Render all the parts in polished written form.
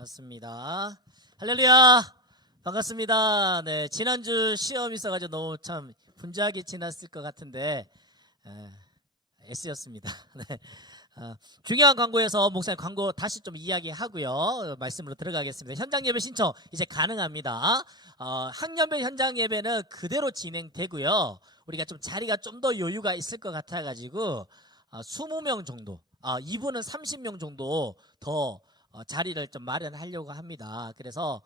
반갑습니다. 할렐루야! 반갑습니다. 네, 지난주 시험 있어가지고 너무 참 분주하게 지났을 것 같은데, S였습니다. 네. 중요한 광고에서 목사님 광고 다시 좀 이야기하고요. 말씀으로 들어가겠습니다. 현장 예배 신청 이제 가능합니다. 학년별 현장 예배는 그대로 진행되고요. 우리가 좀 자리가 좀 더 여유가 있을 것 같아가지고 20명 정도, 2부는 30명 정도 더 자리를 좀 마련하려고 합니다. 그래서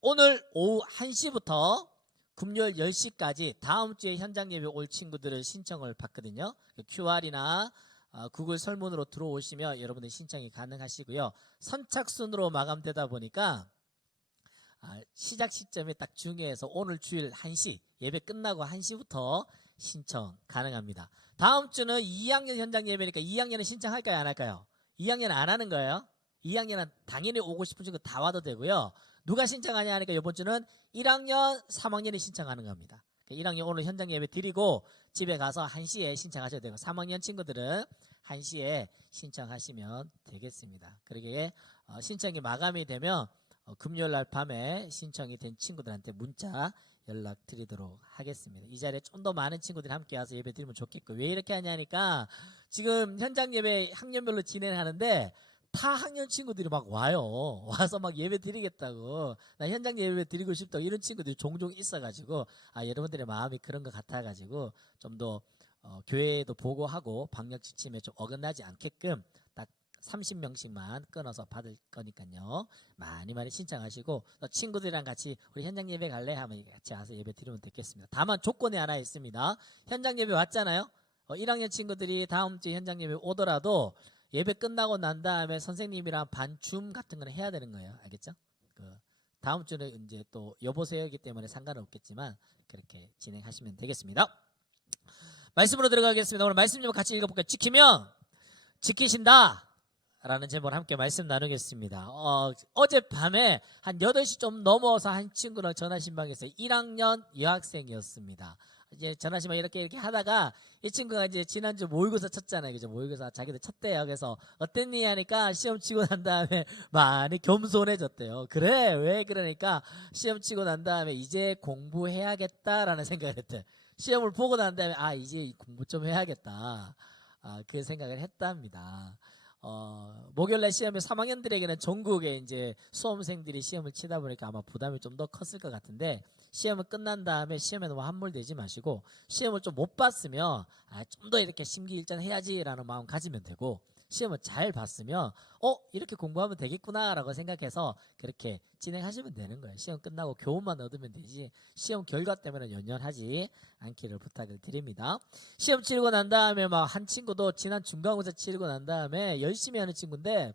오늘 오후 1시부터 금요일 10시까지 다음 주에 현장 예배 올 친구들을 신청을 받거든요. QR이나 구글 설문으로 들어오시면 여러분들 신청이 가능하시고요. 선착순으로 마감되다 보니까 시작 시점이 딱 중요해서 오늘 주일 1시 예배 끝나고 1시부터 신청 가능합니다. 다음 주는 2학년 현장 예배니까 2학년은 신청할까요 안 할까요? 2학년은 안 하는 거예요. 2학년은 당연히 오고 싶은 친구 다 와도 되고요. 누가 신청하냐 하니까 이번 주는 1학년 3학년이 신청하는 겁니다. 1학년 오늘 현장 예배 드리고 집에 가서 1시에 신청하셔도 되고 3학년 친구들은 1시에 신청하시면 되겠습니다. 그러기에 신청이 마감이 되면 금요일 날 밤에 신청이 된 친구들한테 문자 연락드리도록 하겠습니다. 이 자리에 좀 더 많은 친구들이 함께 와서 예배 드리면 좋겠고, 왜 이렇게 하냐니까 지금 현장 예배 학년별로 진행하는데 타 학년 친구들이 막 와요. 와서 막 예배 드리겠다고, 나 현장 예배 드리고 싶다, 이런 친구들이 종종 있어가지고 여러분들의 마음이 그런 것 같아가지고 좀 더 교회에도 보고하고 방역 지침에 좀 어긋나지 않게끔 딱 30명씩만 끊어서 받을 거니까요. 많이 신청하시고 친구들이랑 같이 우리 현장 예배 갈래? 하면 같이 와서 예배 드리면 되겠습니다. 다만 조건이 하나 있습니다. 현장 예배 왔잖아요. 1학년 친구들이 다음 주에 현장 예배 오더라도 예배 끝나고 난 다음에 선생님이랑 반줌 같은 건 해야 되는 거예요. 알겠죠? 다음 주는 이제 또 여보세요이기 때문에 상관은 없겠지만 그렇게 진행하시면 되겠습니다. 말씀으로 들어가겠습니다. 오늘 말씀 좀 같이 읽어볼까요? 지키면 지키신다 라는 제목으로 함께 말씀 나누겠습니다. 어젯밤에 한 8시 좀 넘어서 한 친구는 전화신방에서 1학년 여학생이었습니다. 이제 전화신방 이렇게 하다가 이 친구가 이제 지난주 모의고사 쳤잖아요. 그죠? 모의고사 자기도 쳤대요. 그래서 어땠니? 하니까 시험 치고 난 다음에 많이 겸손해졌대요. 그래, 왜 그러니까 시험 치고 난 다음에 이제 공부해야겠다라는 생각을 했대. 시험을 보고 난 다음에 이제 공부 좀 해야겠다. 그 생각을 했답니다. 목요일날 시험에 3학년들에게는 전국에 이제 수험생들이 시험을 치다 보니까 아마 부담이 좀 더 컸을 것 같은데, 시험을 끝난 다음에 시험에 너무 함몰되지 마시고 시험을 좀 못 봤으면 좀 더 이렇게 심기일전해야지라는 마음 가지면 되고, 시험을 잘 봤으면 이렇게 공부하면 되겠구나 라고 생각해서 그렇게 진행하시면 되는 거예요. 시험 끝나고 교훈만 얻으면 되지 시험 결과 때문에 연연하지 않기를 부탁을 드립니다. 시험 치르고 난 다음에 막 한 친구도 지난 중간고사 치르고 난 다음에 열심히 하는 친구인데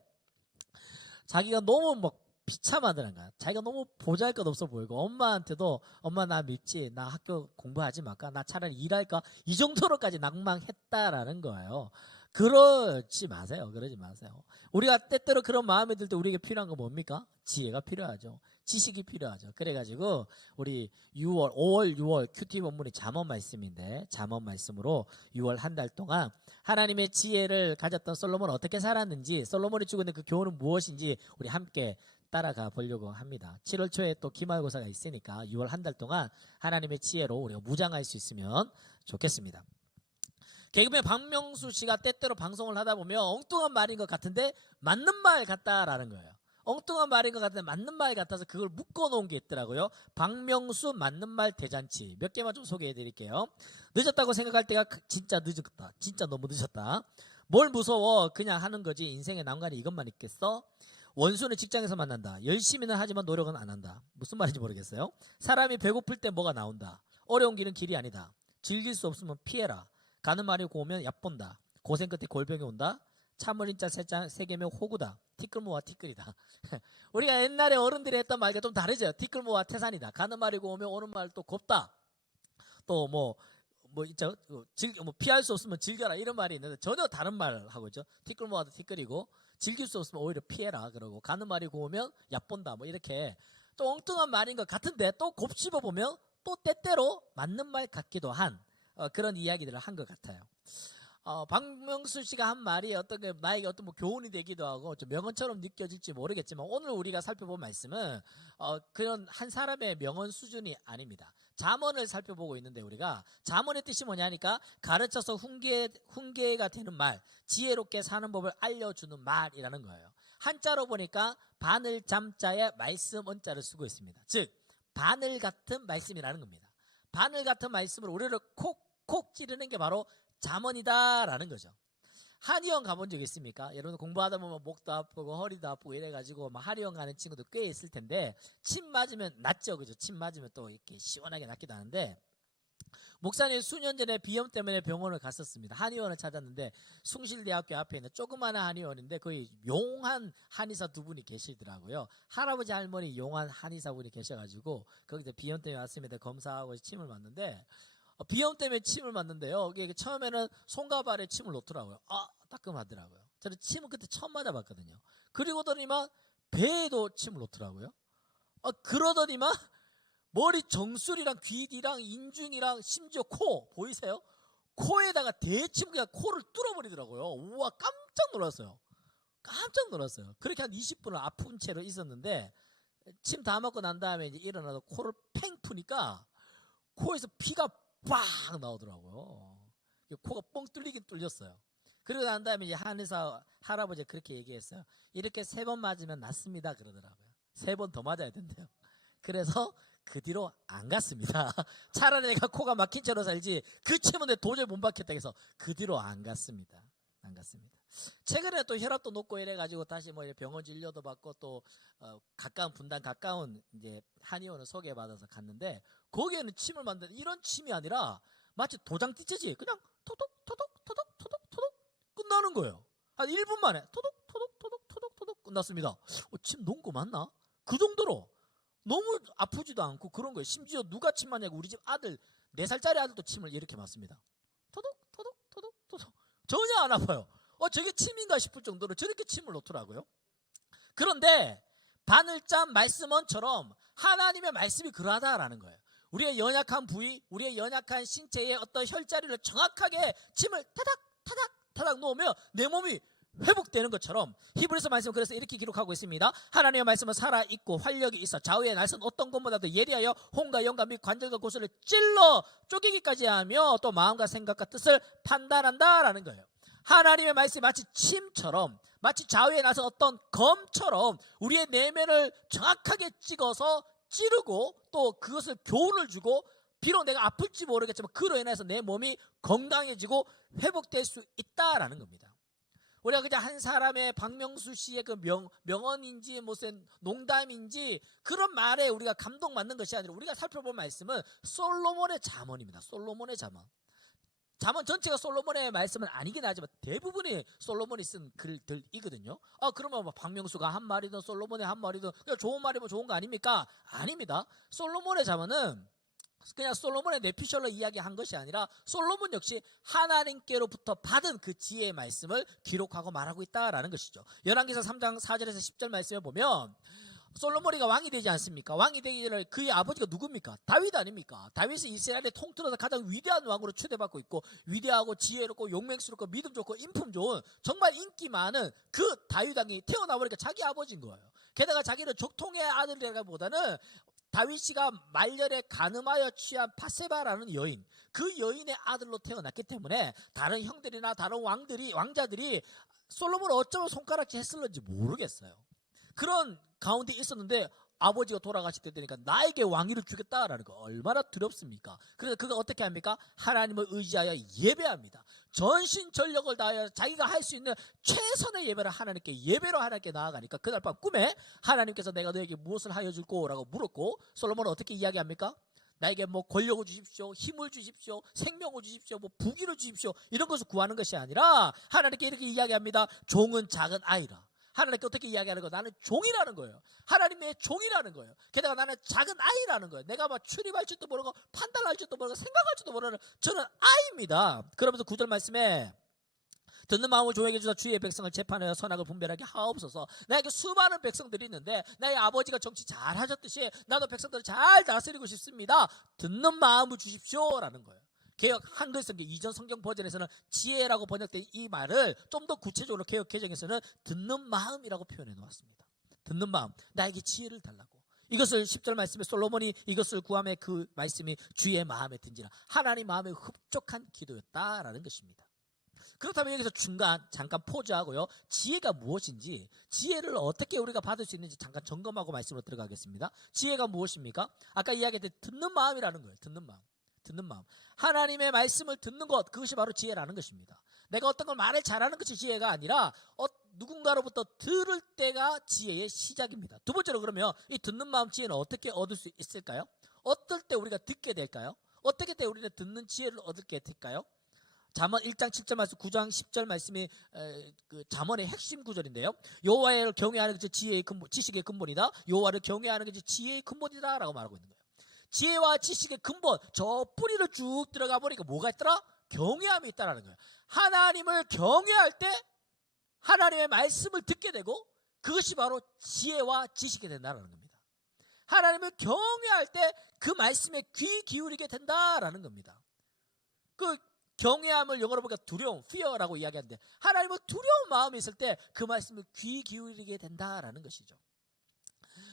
자기가 너무 막 비참하더란 거야. 자기가 너무 보잘것없어 보이고 엄마한테도 엄마 나 밉지, 나 학교 공부하지 말까, 나 차라리 일할까, 이 정도로까지 낙망했다라는 거예요. 그러지 마세요. 그러지 마세요. 우리가 때때로 그런 마음이 들 때 우리에게 필요한 건 뭡니까? 지혜가 필요하죠. 지식이 필요하죠. 그래가지고 우리 5월 6월 큐티 본문이 잠언 말씀인데, 잠언 말씀으로 6월 한 달 동안 하나님의 지혜를 가졌던 솔로몬은 어떻게 살았는지, 솔로몬이 주고 있는 그 교훈은 무엇인지 우리 함께 따라가 보려고 합니다. 7월 초에 또 기말고사가 있으니까 6월 한 달 동안 하나님의 지혜로 우리가 무장할 수 있으면 좋겠습니다. 개그맨 박명수 씨가 때때로 방송을 하다 보면 엉뚱한 말인 것 같은데 맞는 말 같다라는 거예요. 엉뚱한 말인 것 같은데 맞는 말 같아서 그걸 묶어놓은 게 있더라고요. 박명수 맞는 말 대잔치 몇 개만 좀 소개해 드릴게요. 늦었다고 생각할 때가 진짜 늦었다. 진짜 너무 늦었다. 뭘 무서워, 그냥 하는 거지. 인생에 난관이 이것만 있겠어? 원수는 직장에서 만난다. 열심히는 하지만 노력은 안 한다. 무슨 말인지 모르겠어요. 사람이 배고플 때 뭐가 나온다. 어려운 길은 길이 아니다. 즐길 수 없으면 피해라. 가는 말이 고우면 얕본다. 고생 끝에 골병이 온다. 참을인자 세 개면 호구다. 티끌모아 티끌이다. 우리가 옛날에 어른들이 했던 말과 좀 다르죠. 티끌모아 태산이다. 가는 말이 고우면 오는 말 또 곱다. 또 있죠. 피할 수 없으면 즐겨라, 이런 말이 있는데 전혀 다른 말을 하고 있죠. 티끌모아도 티끌이고, 즐길 수 없으면 오히려 피해라 그러고, 가는 말이 고우면 얕본다, 이렇게 또 엉뚱한 말인 것 같은데 또 곱씹어 보면 또 때때로 맞는 말 같기도 한 그런 이야기들을 한 것 같아요. 박명수 씨가 한 말이 어떤 게 나에게 어떤 뭐 교훈이 되기도 하고 좀 명언처럼 느껴질지 모르겠지만 오늘 우리가 살펴본 말씀은 그런 한 사람의 명언 수준이 아닙니다. 잠언을 살펴보고 있는데 우리가 잠언의 뜻이 뭐냐니까 가르쳐서 훈계가 되는 말, 지혜롭게 사는 법을 알려주는 말이라는 거예요. 한자로 보니까 바늘 잠자에 말씀 언자를 쓰고 있습니다. 즉 바늘 같은 말씀이라는 겁니다. 바늘 같은 말씀을 우리를 콕콕 찌르는 게 바로 잠언이다라는 거죠. 한의원 가본 적 있습니까? 여러분 공부하다 보면 목도 아프고 허리도 아프고 이래가지고 막 한의원 가는 친구도 꽤 있을 텐데 침 맞으면 낫죠, 그죠? 침 맞으면 또 이렇게 시원하게 낫기도 하는데 목사님 수년 전에 비염 때문에 병원을 갔었습니다. 한의원을 찾았는데 숭실대학교 앞에 있는 조그마한 한의원인데 거의 용한 한의사 두 분이 계시더라고요. 할아버지 할머니 용한 한의사 분이 계셔가지고 거기서 비염 때문에 왔습니다. 검사하고 침을 맞는데 비염 때문에 침을 맞는데요. 이게 처음에는 손과 발에 침을 놓더라고요. 따끔하더라고요. 저는 침을 그때 처음 맞아봤거든요. 그리고더니만 배에도 침을 놓더라고요. 그러더니만 머리 정수리랑 귀뒤랑 인중이랑 심지어 코 보이세요? 코에다가 대침 그냥 코를 뚫어버리더라고요. 우와 깜짝 놀랐어요. 깜짝 놀랐어요. 그렇게 한 20분을 아픈 채로 있었는데 침 다 맞고 난 다음에 이제 일어나서 코를 팽 푸니까 코에서 피가 빡 나오더라고요. 코가 뻥 뚫리긴 뚫렸어요. 그러고 난 다음에 이제 한의사 할아버지가 그렇게 얘기했어요. 이렇게 3번 맞으면 낫습니다 그러더라고요. 3번 더 맞아야 된대요. 그래서 그 뒤로 안 갔습니다. 차라리 내가 코가 막힌 채로 살지 그 침은 내 도저히 못 받겠다 해서 그 뒤로 안 갔습니다. 안 갔습니다. 최근에 또 혈압도 높고 이래가지고 다시 뭐 병원 진료도 받고 또 가까운 분당 가까운 이제 한의원을 소개받아서 갔는데 거기에는 침을 만드는 이런 침이 아니라 마치 도장 띠치지 그냥 토독 토독 토독 토독 토독 끝나는 거예요. 한 1분 만에 토독 토독 토독 토독 토독 끝났습니다. 침 놓은 거 맞나? 그 정도로 너무 아프지도 않고 그런 거예요. 심지어 누가 침 맞냐고 우리 집 아들 4살짜리 아들도 침을 이렇게 맞습니다. 토독 토독 토독 토독 전혀 안 아파요. 저게 침인가 싶을 정도로 저렇게 침을 놓더라고요. 그런데 바늘잠 말씀원처럼 하나님의 말씀이 그러하다라는 거예요. 우리의 연약한 부위, 우리의 연약한 신체의 어떤 혈자리를 정확하게 침을 타닥 타닥 타닥 놓으면 내 몸이 회복되는 것처럼 히브리서 말씀은 그래서 이렇게 기록하고 있습니다. 하나님의 말씀은 살아있고 활력이 있어 좌우의 날선 어떤 것보다도 예리하여 혼과 영과 및 관절과 고수를 찔러 쪼개기까지 하며 또 마음과 생각과 뜻을 판단한다라는 거예요. 하나님의 말씀이 마치 침처럼 마치 좌우에 나서 어떤 검처럼 우리의 내면을 정확하게 찍어서 찌르고 또 그것을 교훈을 주고 비록 내가 아플지 모르겠지만 그로 인해서 내 몸이 건강해지고 회복될 수 있다라는 겁니다. 우리가 그냥 한 사람의 박명수 씨의 그 명언인지 무슨 농담인지 그런 말에 우리가 감동받는 것이 아니라 우리가 살펴볼 말씀은 솔로몬의 잠언입니다. 솔로몬의 잠언. 잠언 전체가 솔로몬의 말씀은 아니긴 하지만 대부분이 솔로몬이 쓴 글들이거든요. 그러면 뭐 박명수가 한 말이든 솔로몬의 한 말이든 그냥 좋은 말이면 좋은 거 아닙니까? 아닙니다. 솔로몬의 잠언은 그냥 솔로몬의 내피셜로 이야기한 것이 아니라 솔로몬 역시 하나님께로부터 받은 그 지혜의 말씀을 기록하고 말하고 있다라는 것이죠. 열왕기사 3장 4절에서 10절 말씀에 보면 솔로몬이가 왕이 되지 않습니까? 왕이 되기 전에 그의 아버지가 누굽니까? 다윗 아닙니까? 다윗이 이스라엘의 통틀어서 가장 위대한 왕으로 추대받고 있고 위대하고 지혜롭고 용맹스럽고 믿음 좋고 인품 좋은 정말 인기 많은 그 다윗 왕이 태어나보니까 자기 아버지인 거예요. 게다가 자기는 족통의 아들이라기보다는 다윗이가 말년에 간음하여 취한 밧세바라는 여인, 그 여인의 아들로 태어났기 때문에 다른 형들이나 다른 왕자들이 솔로몬을 어쩌면 손가락질 했을는지 모르겠어요. 그런 가운데 있었는데 아버지가 돌아가실 때 되니까 나에게 왕위를 주겠다라는 거 얼마나 두렵습니까? 그래서 그가 어떻게 합니까? 하나님을 의지하여 예배합니다. 전신전력을 다하여 자기가 할 수 있는 최선의 예배를 예배로 하나님께 나아가니까 그날 밤 꿈에 하나님께서 내가 너에게 무엇을 하여 줄꼬? 라고 물었고 솔로몬은 어떻게 이야기합니까? 나에게 뭐 권력을 주십시오, 힘을 주십시오, 생명을 주십시오, 뭐 부귀를 주십시오 이런 것을 구하는 것이 아니라 하나님께 이렇게 이야기합니다. 종은 작은 아이라. 하나님께 어떻게 이야기하는 거예요? 나는 종이라는 거예요. 하나님의 종이라는 거예요. 게다가 나는 작은 아이라는 거예요. 내가 막 출입할 줄도 모르고 판단할 줄도 모르고 생각할 줄도 모르는 저는 아이입니다. 그러면서 9절 말씀에 듣는 마음을 조용히 주사 주의 백성을 재판하여 선악을 분별하게 하옵소서. 나에게 수많은 백성들이 있는데 나의 아버지가 정치 잘 하셨듯이 나도 백성들을 잘 다스리고 싶습니다. 듣는 마음을 주십시오라는 거예요. 개역 한글 성경 이전 성경 버전에서는 지혜라고 번역된 이 말을 좀 더 구체적으로 개역 개정에서는 듣는 마음이라고 표현해 놓았습니다. 듣는 마음, 나에게 지혜를 달라고. 이것을 10절 말씀에 솔로몬이 이것을 구함에 그 말씀이 주의 마음에 든지라. 하나님 마음에 흡족한 기도였다라는 것입니다. 그렇다면 여기서 중간 잠깐 포즈하고요. 지혜가 무엇인지, 지혜를 어떻게 우리가 받을 수 있는지 잠깐 점검하고 말씀으로 들어가겠습니다. 지혜가 무엇입니까? 아까 이야기했던 듣는 마음이라는 거예요. 듣는 마음. 듣는 마음. 하나님의 말씀을 듣는 것, 그것이 바로 지혜라는 것입니다. 내가 어떤 걸 말을 잘하는 것이 지혜가 아니라 누군가로부터 들을 때가 지혜의 시작입니다. 두 번째로 그러면 이 듣는 마음 지혜는 어떻게 얻을 수 있을까요? 어떨 때 우리가 듣게 될까요? 어떻게 때 우리는 듣는 지혜를 얻게 될까요? 잠언 1장 7절 말씀, 9장 10절 말씀이 그 잠언의 핵심 구절인데요. 여호와를 경외하는 것이 지혜의 근본, 지식의 근본이다. 여호와를 경외하는 것이 지혜의 근본이다라고 말하고 있는 거예요. 지혜와 지식의 근본, 저 뿌리를 쭉 들어가 보니까 뭐가 있더라? 경외함이 있다라는 거예요. 하나님을 경외할 때 하나님의 말씀을 듣게 되고 그것이 바로 지혜와 지식이 된다는 겁니다. 하나님을 경외할 때 그 말씀에 귀 기울이게 된다라는 겁니다. 그 경외함을 영어로 보니까 두려움, fear라고 이야기하는데 하나님은 두려운 마음이 있을 때 그 말씀을 귀 기울이게 된다라는 것이죠.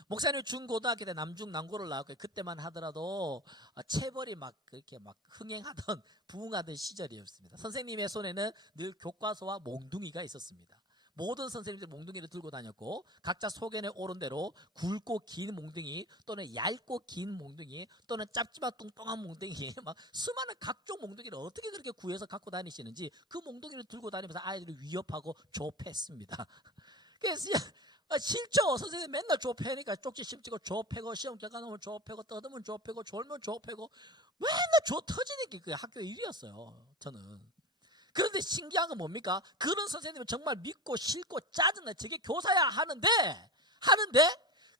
목사님 중고등학교 때 남중 남고를 나왔고 그때만 하더라도 체벌이 막 그렇게 막 흥행하던 부흥하던 시절이었습니다. 선생님의 손에는 늘 교과서와 몽둥이가 있었습니다. 모든 선생님들이 몽둥이를 들고 다녔고 각자 소견에 오른 대로 굵고 긴 몽둥이 또는 얇고 긴 몽둥이 또는 짧지만 뚱뚱한 몽둥이 막 수많은 각종 몽둥이를 어떻게 그렇게 구해서 갖고 다니시는지 그 몽둥이를 들고 다니면서 아이들을 위협하고 조패했습니다. 그래서 싫죠. 선생님 맨날 조패니까 쪽지 심지고 조패고 시험 결과 나오면 조패고 떠들면 조패고 졸면 조패고 맨날 조 터지는 게 그게 학교의 일이었어요. 저는. 그런데 신기한 건 뭡니까? 그런 선생님은 정말 믿고 싫고 짜증나. 저게 교사야 하는데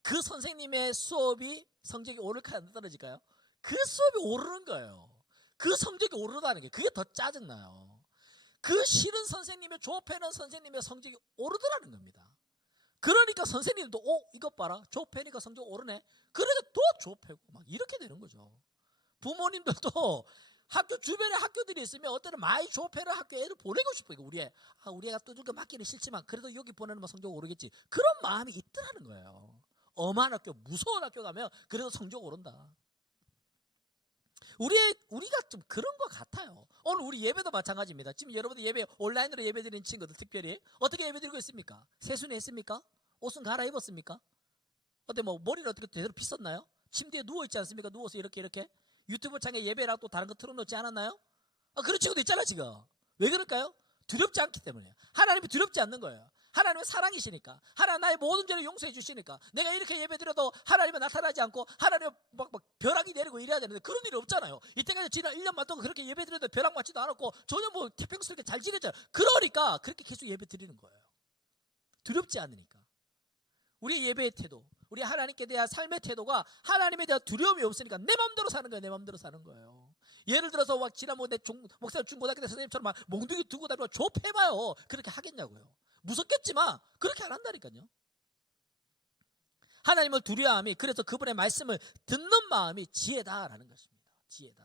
그 선생님의 수업이 성적이 오를까요? 안 떨어질까요? 그 수업이 오르는 거예요. 그 성적이 오르다는 게 그게 더 짜증나요. 그 싫은 선생님의 조패는 선생님의 성적이 오르더라는 겁니다. 그러니까 선생님도 이것 봐라. 조패니까 성적 오르네. 그러니까 또 조패고 막 이렇게 되는 거죠. 부모님들도 학교 주변에 학교들이 있으면 어때는 많이 조패를 학교 애를 보내고 싶어요. 우리 애가 두들겨 맞기는 싫지만 그래도 여기 보내면 성적 오르겠지. 그런 마음이 있더라는 거예요. 엄한 학교, 무서운 학교 가면 그래도 성적 오른다. 우리가 좀 그런 것 같아요. 오늘 우리 예배도 마찬가지입니다. 지금 여러분들 예배 온라인으로 예배 드리는 친구들 특별히 어떻게 예배 드리고 있습니까? 세수는 했습니까? 옷은 갈아입었습니까? 어때 뭐 머리를 어떻게 제대로 빗었나요? 침대에 누워 있지 않습니까? 누워서 이렇게 유튜브 창에 예배라고 또 다른 거 틀어놓지 않았나요? 그런 친구도 있잖아 지금. 왜 그럴까요? 두렵지 않기 때문이에요. 하나님이 두렵지 않는 거예요. 하나님은 사랑이시니까. 하나님 나의 모든 죄를 용서해 주시니까. 내가 이렇게 예배드려도 하나님은 나타나지 않고 하나님은 막 벼락이 내리고 이래야 되는데 그런 일이 없잖아요. 이때까지 지난 1년만 동안 그렇게 예배드려도 벼락 맞지도 않았고 전혀 뭐 태평스럽게 잘 지냈잖아요. 그러니까 그렇게 계속 예배 드리는 거예요. 두렵지 않으니까. 우리의 예배의 태도, 우리 하나님께 대한 삶의 태도가 하나님에 대한 두려움이 없으니까 내 마음대로 사는 거예요. 내 마음대로 사는 거예요. 예를 들어서 막 지난번에 목사님 중고등학교 때 선생님처럼 막 몽둥이 두고 다니고 좁혀봐요. 그렇게 하겠냐고요. 무섭겠지만 그렇게 안 한다니까요. 하나님을 두려워함이 그래서 그분의 말씀을 듣는 마음이 지혜다라는 것입니다. 지혜다.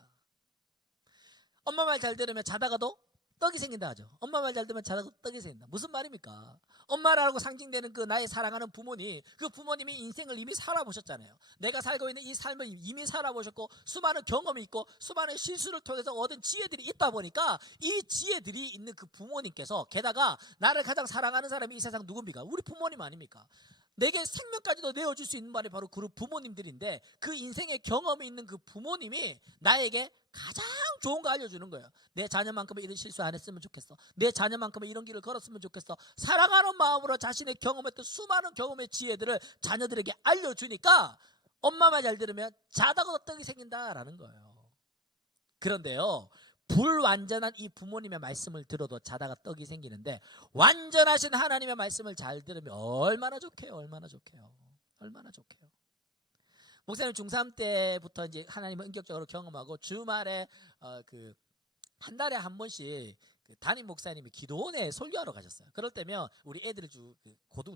엄마 말 잘 들으면 자다가도 떡이 생긴다 하죠. 엄마 말 잘 들으면 자다가도 떡이 생긴다. 무슨 말입니까? 엄마라고 상징되는 그 나의 사랑하는 부모님, 그 부모님이 인생을 이미 살아보셨잖아요. 내가 살고 있는 이 삶을 이미 살아보셨고 수많은 경험이 있고 수많은 실수를 통해서 얻은 지혜들이 있다 보니까 이 지혜들이 있는 그 부모님께서 게다가 나를 가장 사랑하는 사람이 이 세상 누굽니까? 우리 부모님 아닙니까? 내게 생명까지도 내어줄 수 있는 말이 바로 그 부모님들인데 그 인생의 경험이 있는 그 부모님이 나에게 가장 좋은 거 알려주는 거예요. 내 자녀만큼은 이런 실수 안 했으면 좋겠어. 내 자녀만큼은 이런 길을 걸었으면 좋겠어. 사랑하는 마음으로 자신의 경험했던 수많은 경험의 지혜들을 자녀들에게 알려주니까 엄마만 잘 들으면 자다가도 떡이 생긴다라는 거예요. 그런데요, 불완전한 이 부모님의 말씀을 들어도 자다가 떡이 생기는데 완전하신 하나님의 말씀을 잘 들으면 얼마나 좋게요. 얼마나 좋게요. 얼마나 좋게요. 목사님 중3 때부터 이제 하나님을 인격적으로 경험하고 주말에 한 달에 한 번씩 그 담임 목사님이 기도원에 설교하러 가셨어요. 그럴 때면 우리 애들을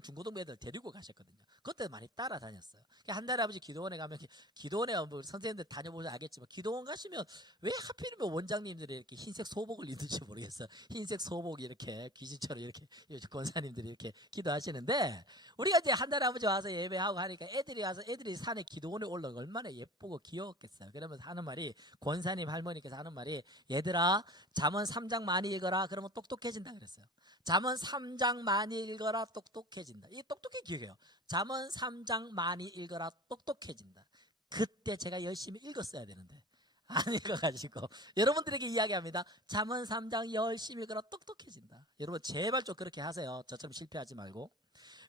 중고등부 애들 데리고 가셨거든요. 그때 많이 따라다녔어요. 한 달에 아버지 기도원에 가면, 기도원에 뭐 선생님들 다녀보면 알겠지만 기도원 가시면 왜 하필이면 원장님들이 이렇게 흰색 소복을 입는지 모르겠어요. 흰색 소복이 이렇게 귀신처럼 이렇게 권사님들이 이렇게 기도하시는데, 우리가 이제 한 달에 아버지 와서 예배하고 하니까 애들이 산에 기도원에 올라가 얼마나 예쁘고 귀여웠겠어요. 그러면서 하는 말이, 권사님 할머니께서 하는 말이, 얘들아 잠언 3장 많이 읽어라. 그러면 똑똑해진다 그랬어요. 잠언 3장 많이 읽어라. 똑똑해진다. 이 똑똑히 기억해요. 잠언 3장 많이 읽어라. 똑똑해진다. 그때 제가 열심히 읽었어야 되는데 안 읽어가지고 여러분들에게 이야기합니다. 잠언 3장 열심히 읽어라. 똑똑해진다. 여러분 제발 좀 그렇게 하세요. 저처럼 실패하지 말고.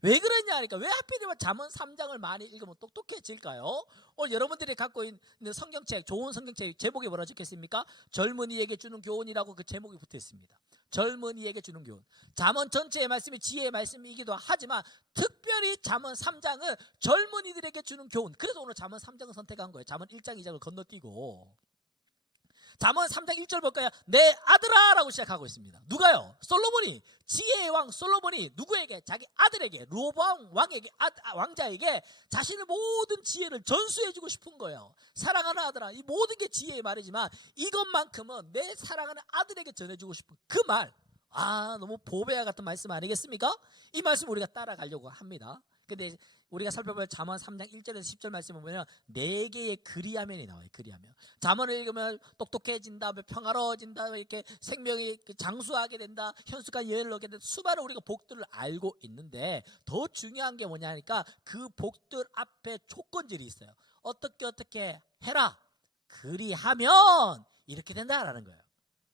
왜 그러냐 하니까, 왜 하필이면 잠언 3장을 많이 읽으면 똑똑해질까요? 여러분들이 갖고 있는 성경책, 좋은 성경책 제목이 뭐라 적혀있습니까? 젊은이에게 주는 교훈이라고 그 제목이 붙어있습니다. 젊은이에게 주는 교훈. 잠언 전체의 말씀이 지혜의 말씀이기도 하지만 특별히 잠언 3장은 젊은이들에게 주는 교훈. 그래서 오늘 잠언 3장을 선택한 거예요. 잠언 1장 2장을 건너뛰고 잠언 3장 1절 볼까요? 내 아들아 라고 시작하고 있습니다. 누가요? 솔로몬이, 지혜의 왕 솔로몬이 누구에게? 자기 아들에게, 르호보암 왕에게, 왕자에게 자신의 모든 지혜를 전수해주고 싶은 거예요. 사랑하는 아들아, 이 모든 게 지혜의 말이지만 이것만큼은 내 사랑하는 아들에게 전해주고 싶은 그 말. 너무 보배와 같은 말씀 아니겠습니까? 이 말씀 우리가 따라가려고 합니다. 근데 우리가 살펴볼 잠언 3장 1절에서 10절 말씀을 보면 4개의 그리하면이 나와요. 그리하면. 잠언을 읽으면 똑똑해진다, 평화로워진다, 이렇게 생명이 장수하게 된다, 현수가 여유를 얻게 된다, 수많은 우리가 복들을 알고 있는데 더 중요한 게 뭐냐 하니까 그 복들 앞에 조건들이 있어요. 어떻게 해라. 그리하면 이렇게 된다라는 거예요.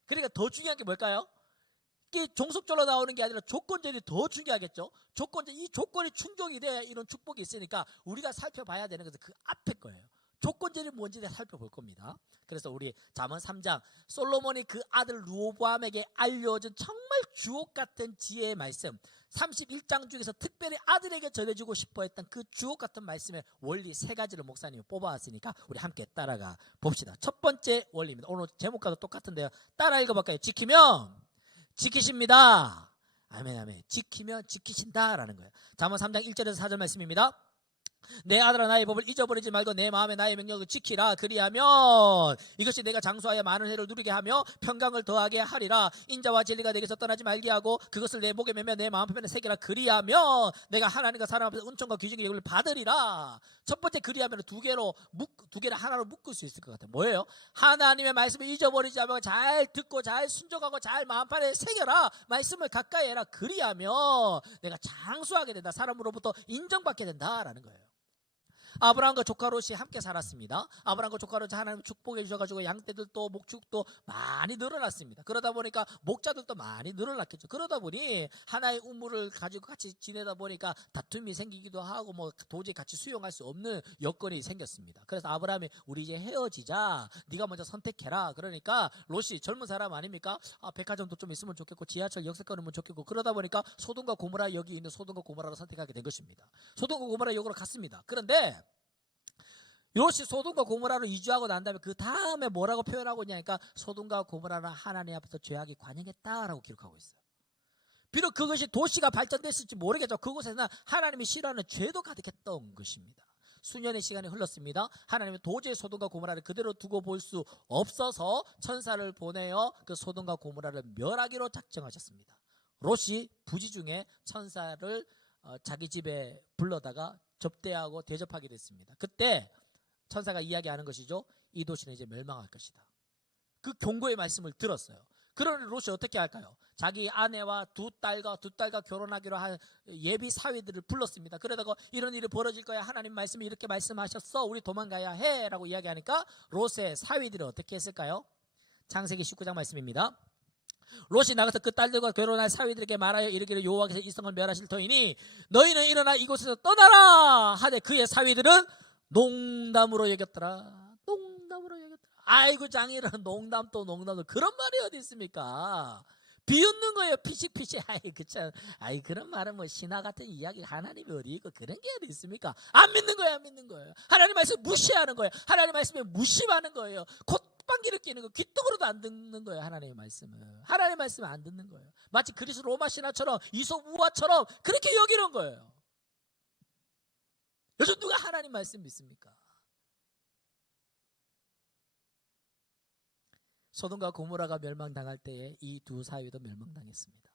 그러니까 더 중요한 게 뭘까요? 이게 종속절로 나오는 게 아니라 조건절이 더 중요하겠죠. 이 조건이 충족이 돼야 이런 축복이 있으니까 우리가 살펴봐야 되는 것은 그 앞에 거예요. 조건절이 뭔지 살펴볼 겁니다. 그래서 우리 잠언 3장, 솔로몬이 그 아들 르호보암에게 알려준 정말 주옥 같은 지혜의 말씀, 31장 중에서 특별히 아들에게 전해주고 싶어 했던 그 주옥 같은 말씀의 원리 3가지를 목사님이 뽑아왔으니까 우리 함께 따라가 봅시다. 첫 번째 원리입니다. 오늘 제목과도 똑같은데요. 따라 읽어볼까요? 지키십니다. 아멘. 지키면 지키신다라는 거예요. 잠언 3장 1절에서 4절 말씀입니다. 내 아들아 나의 법을 잊어버리지 말고 내 마음에 나의 명령을 지키라. 그리하면 이것이 내가 장수하여 많은 해를 누리게 하며 평강을 더하게 하리라. 인자와 진리가 내게서 떠나지 말게 하고 그것을 내 목에 매며 내 마음편에 새기라. 그리하면 내가 하나님과 사람 앞에서 은총과 귀중의 예물을 받으리라. 첫 번째 그리하면 두 개를 하나로 묶을 수 있을 것 같아요. 뭐예요? 하나님의 말씀을 잊어버리지 않고 잘 듣고 잘 순종하고 잘 마음판에 새겨라. 말씀을 가까이 해라. 그리하면 내가 장수하게 된다. 사람으로부터 인정받게 된다라는 거예요. 아브라함과 조카 롯이 함께 살았습니다. 아브라함과 조카 롯이 하나님 축복해 주셔가지고 양떼들도 목축도 많이 늘어났습니다. 그러다 보니까 목자들도 많이 늘어났겠죠. 그러다 보니 하나의 우물을 가지고 같이 지내다 보니까 다툼이 생기기도 하고 뭐 도저히 같이 수용할 수 없는 여건이 생겼습니다. 그래서 아브라함이 우리 이제 헤어지자. 네가 먼저 선택해라. 그러니까 롯이 젊은 사람 아닙니까? 백화점도 좀 있으면 좋겠고 지하철 역세권이면 좋겠고 그러다 보니까 소돔과 고모라, 여기 있는 소돔과 고모라를 선택하게 된 것입니다. 소돔과 고모라 역으로 갔습니다. 그런데 롯이 소돔과 고모라로 이주하고 난 다음에 그 다음에 뭐라고 표현하고 있냐니까 소돔과 고모라는 하나님 앞에서 죄악이 관영했다라고 기록하고 있어요. 비록 그것이 도시가 발전됐을지 모르겠죠. 그곳에는 하나님이 싫어하는 죄도 가득했던 것입니다. 수년의 시간이 흘렀습니다. 하나님은 도저히 소돔과 고모라를 그대로 두고 볼 수 없어서 천사를 보내어 그 소돔과 고모라를 멸하기로 작정하셨습니다. 롯이 부지 중에 천사를 자기 집에 불러다가 접대하고 대접하게 됐습니다. 그때 천사가 이야기하는 것이죠. 이 도시는 이제 멸망할 것이다. 그 경고의 말씀을 들었어요. 그러니 롯이 어떻게 할까요? 자기 아내와 두 딸과 결혼하기로 한 예비 사위들을 불렀습니다. 그러다가 이런 일이 벌어질 거야. 하나님 말씀이 이렇게 말씀하셨어. 우리 도망가야 해. 라고 이야기하니까 롯의 사위들이 어떻게 했을까요? 창세기 19장 말씀입니다. 롯이 나가서 그 딸들과 결혼할 사위들에게 말하여 이르기를 여호와께서 이 성을 멸하실 터이니 너희는 일어나 이곳에서 떠나라 하되 그의 사위들은 농담으로 여겼더라. 아이고 장이라는 농담도 그런 말이 어디 있습니까? 비웃는 거예요. 피식피식. 아이 그런 말은 뭐 신화 같은 이야기 하나님이 어디 있고 그런 게 어디 있습니까? 안 믿는 거예요. 하나님 말씀 무시하는 거예요. 하나님 말씀에 무심하는 거예요. 곧 콧방귀를 뀌는 거예요. 귀떡으로도 안 듣는 거예요. 하나님의 말씀을. 하나님의 말씀을 안 듣는 거예요. 마치 그리스 로마 신화처럼 이솝 우화처럼 그렇게 여기는 거예요. 요즘 누가 하나님 말씀 믿습니까? 소돔과 고모라가 멸망당할 때에 이 두 사위도 멸망당했습니다.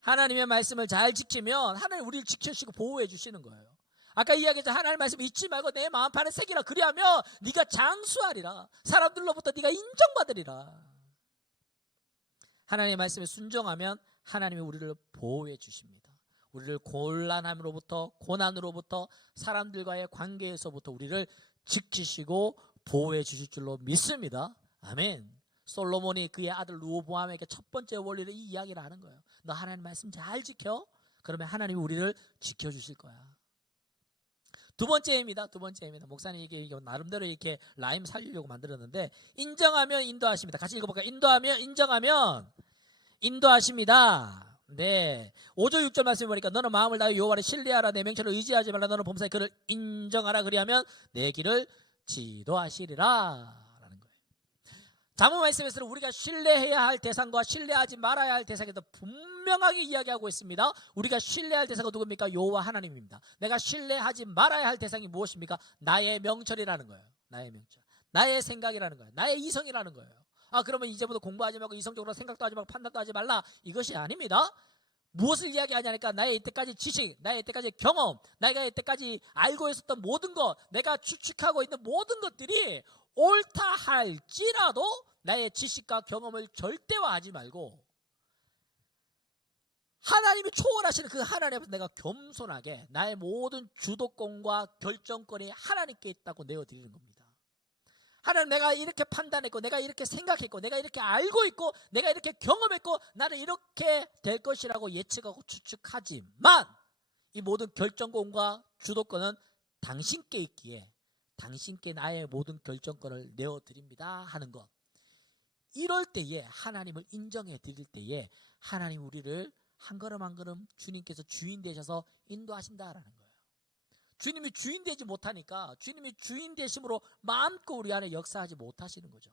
하나님의 말씀을 잘 지키면 하나님 우리를 지켜주시고 보호해 주시는 거예요. 아까 이야기했던 하나님의 말씀 잊지 말고 내 마음판에 새기라. 그리하면 네가 장수하리라. 사람들로부터 네가 인정받으리라. 하나님의 말씀에 순종하면 하나님이 우리를 보호해 주십니다. 우리를 곤란함으로부터, 고난으로부터, 사람들과의 관계에서부터 우리를 지키시고 보호해 주실 줄로 믿습니다. 아멘. 솔로몬이 그의 아들 르호보암에게 첫 번째 원리를 이 이야기를 하는 거예요. 너 하나님 말씀 잘 지켜. 그러면 하나님이 우리를 지켜주실 거야. 두 번째입니다. 목사님이 이게 나름대로 이렇게 라임 살리려고 만들었는데, 인정하면 인도하십니다. 같이 읽어볼까요? 인정하면 인도하십니다. 네. 5절 6절 말씀을 보니까 너는 마음을 다하여 여호와를 신뢰하라. 내 명철을 의지하지 말라. 너는 범사에 그를 인정하라. 그리하면 내 길을 지도하시리라. 자문 말씀에서는 우리가 신뢰해야 할 대상과 신뢰하지 말아야 할 대상에 대해서 분명하게 이야기하고 있습니다. 우리가 신뢰할 대상은 누굽니까? 여호와 하나님입니다. 내가 신뢰하지 말아야 할 대상이 무엇입니까? 나의 명철이라는 거예요. 나의 명철, 나의 생각이라는 거예요. 나의 이성이라는 거예요. 그러면 이제부터 공부하지 말고 이성적으로 생각도 하지 말고 판단도 하지 말라, 이것이 아닙니다. 무엇을 이야기하냐니까 나의 이때까지 지식, 나의 이때까지 경험, 내가 이때까지 알고 있었던 모든 것, 내가 추측하고 있는 모든 것들이 옳다 할지라도 나의 지식과 경험을 절대화하지 말고 하나님이 초월하시는 그 하나님 앞에서 내가 겸손하게 나의 모든 주도권과 결정권이 하나님께 있다고 내어드리는 겁니다. 하나님, 내가 이렇게 판단했고, 내가 이렇게 생각했고, 내가 이렇게 알고 있고, 내가 이렇게 경험했고, 나는 이렇게 될 것이라고 예측하고 추측하지만 이 모든 결정권과 주도권은 당신께 있기에 당신께 나의 모든 결정권을 내어드립니다 하는 것. 이럴 때에 하나님을 인정해 드릴 때에 하나님 우리를 한 걸음 한 걸음 주님께서 주인 되셔서 인도하신다라는 거예요. 주님이 주인 되지 못하니까 주님이 주인 되심으로 마음껏 우리 안에 역사하지 못하시는 거죠.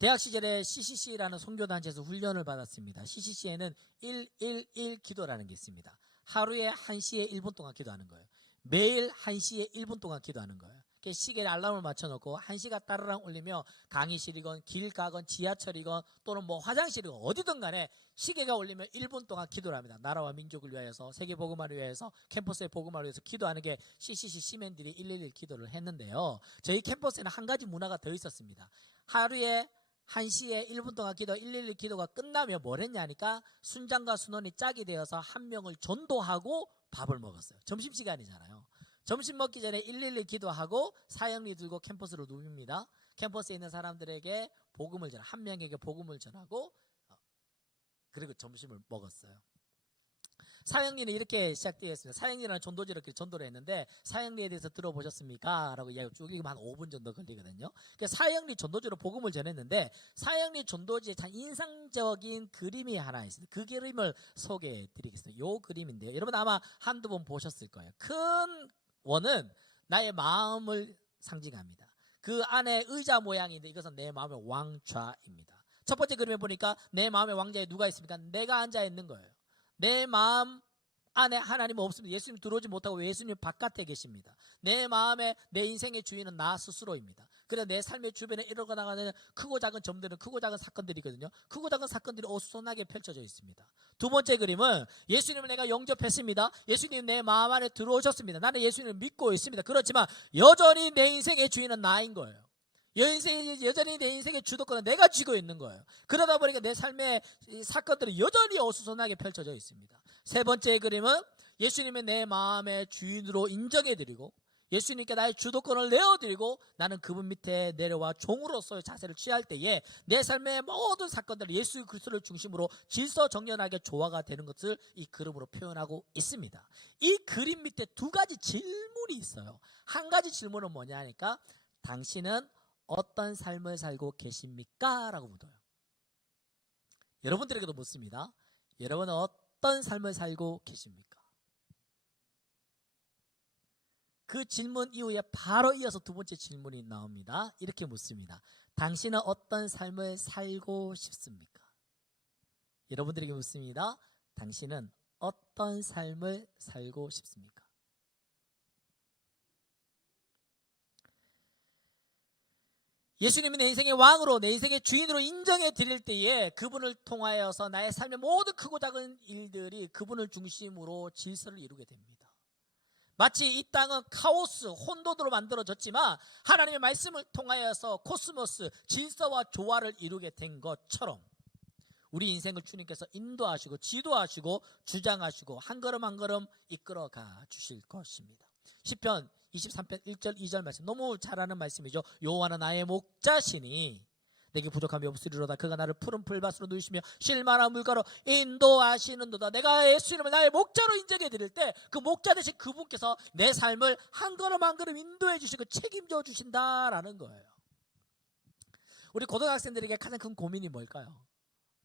대학 시절에 CCC라는 선교단체에서 훈련을 받았습니다. CCC에는 111 기도라는 게 있습니다. 하루에 1시에 1분 동안 기도하는 거예요. 매일 1시에 1분 동안 기도하는 거예요. 시계에 알람을 맞춰놓고 1시가 따르랑 울리며 강의실이건 길 가건 지하철이건 또는 화장실이건 어디든 간에 시계가 울리면 1분 동안 기도를 합니다. 나라와 민족을 위하여서, 세계 복음화를 위하여서, 캠퍼스의 복음화를 위해서 기도하는 게 CCC 시민들이 111 기도를 했는데요. 저희 캠퍼스에는 한 가지 문화가 더 있었습니다. 하루에 1시에 1분 동안 기도, 111 기도가 끝나면 뭘 했냐니까 순장과 순원이 짝이 되어서 한 명을 전도하고 밥을 먹었어요. 점심시간이잖아요. 점심 먹기 전에 111 기도하고 사형리 들고 캠퍼스로 누웁니다. 캠퍼스에 있는 사람들에게 복음을 전하, 한 명에게 복음을 전하고 그리고 점심을 먹었어요. 사형리는 이렇게 시작되었습니다. 사형리라는 전도지를 이렇게 전도를 했는데, 사형리에 대해서 들어보셨습니까? 라고 이야기 쭉 이기면 한 5분 정도 걸리거든요. 사형리 전도지로 복음을 전했는데, 사형리 전도지에 참 인상적인 그림이 하나 있습니다. 그 그림을 소개해 드리겠습니다. 이 그림인데요. 여러분 아마 한두 번 보셨을 거예요. 큰 원은 나의 마음을 상징합니다. 그 안에 의자 모양인데 이것은 내 마음의 왕좌입니다. 첫 번째 그림에 보니까 내 마음의 왕좌에 누가 있습니까? 내가 앉아 있는 거예요. 내 마음 안에 하나님은 없습니다. 예수님 들어오지 못하고 예수님 바깥에 계십니다. 내 마음에 내 인생의 주인은 나 스스로입니다. 그래서 내 삶의 주변에 일어나가는 크고 작은 점들은 크고 작은 사건들이거든요. 크고 작은 사건들이 어수선하게 펼쳐져 있습니다. 두 번째 그림은 예수님을 내가 영접했습니다. 예수님 내 마음 안에 들어오셨습니다. 나는 예수님을 믿고 있습니다. 그렇지만 여전히 내 인생의 주인은 나인 거예요. 여전히 내 인생의 주도권은 내가 쥐고 있는 거예요. 그러다 보니까 내 삶의 사건들이 여전히 어수선하게 펼쳐져 있습니다. 세 번째 그림은 예수님의 내 마음의 주인으로 인정해드리고 예수님께 나의 주도권을 내어드리고 나는 그분 밑에 내려와 종으로서의 자세를 취할 때에 내 삶의 모든 사건들을 예수 그리스도를 중심으로 질서정연하게 조화가 되는 것을 이 그림으로 표현하고 있습니다. 이 그림 밑에 두 가지 질문이 있어요. 한 가지 질문은 뭐냐 하니까 당신은 어떤 삶을 살고 계십니까? 라고 묻어요. 여러분들에게도 묻습니다. 여러분은 어떤 삶을 살고 계십니까? 그 질문 이후에 바로 이어서 두 번째 질문이 나옵니다. 이렇게 묻습니다. 당신은 어떤 삶을 살고 싶습니까? 여러분들에게 묻습니다. 당신은 어떤 삶을 살고 싶습니까? 예수님이 내 인생의 왕으로, 내 인생의 주인으로 인정해 드릴 때에 그분을 통하여서 나의 삶의 모든 크고 작은 일들이 그분을 중심으로 질서를 이루게 됩니다. 마치 이 땅은 카오스, 혼돈으로 만들어졌지만 하나님의 말씀을 통하여서 코스모스, 질서와 조화를 이루게 된 것처럼 우리 인생을 주님께서 인도하시고 지도하시고 주장하시고 한 걸음 한 걸음 이끌어가 주실 것입니다. 시편 23편 1절 2절 말씀, 너무 잘 아는 말씀이죠. 여호와는 나의 목자시니 내게 부족함이 없으리로다. 그가 나를 푸른 풀밭으로 누이시며 쉴 만한 물가로 인도하시는도다. 내가 예수님을 나의 목자로 인정해 드릴 때 그 목자 되신 그분께서 내 삶을 한 걸음 한 걸음 인도해 주시고 책임져 주신다라는 거예요. 우리 고등학생들에게 가장 큰 고민이 뭘까요?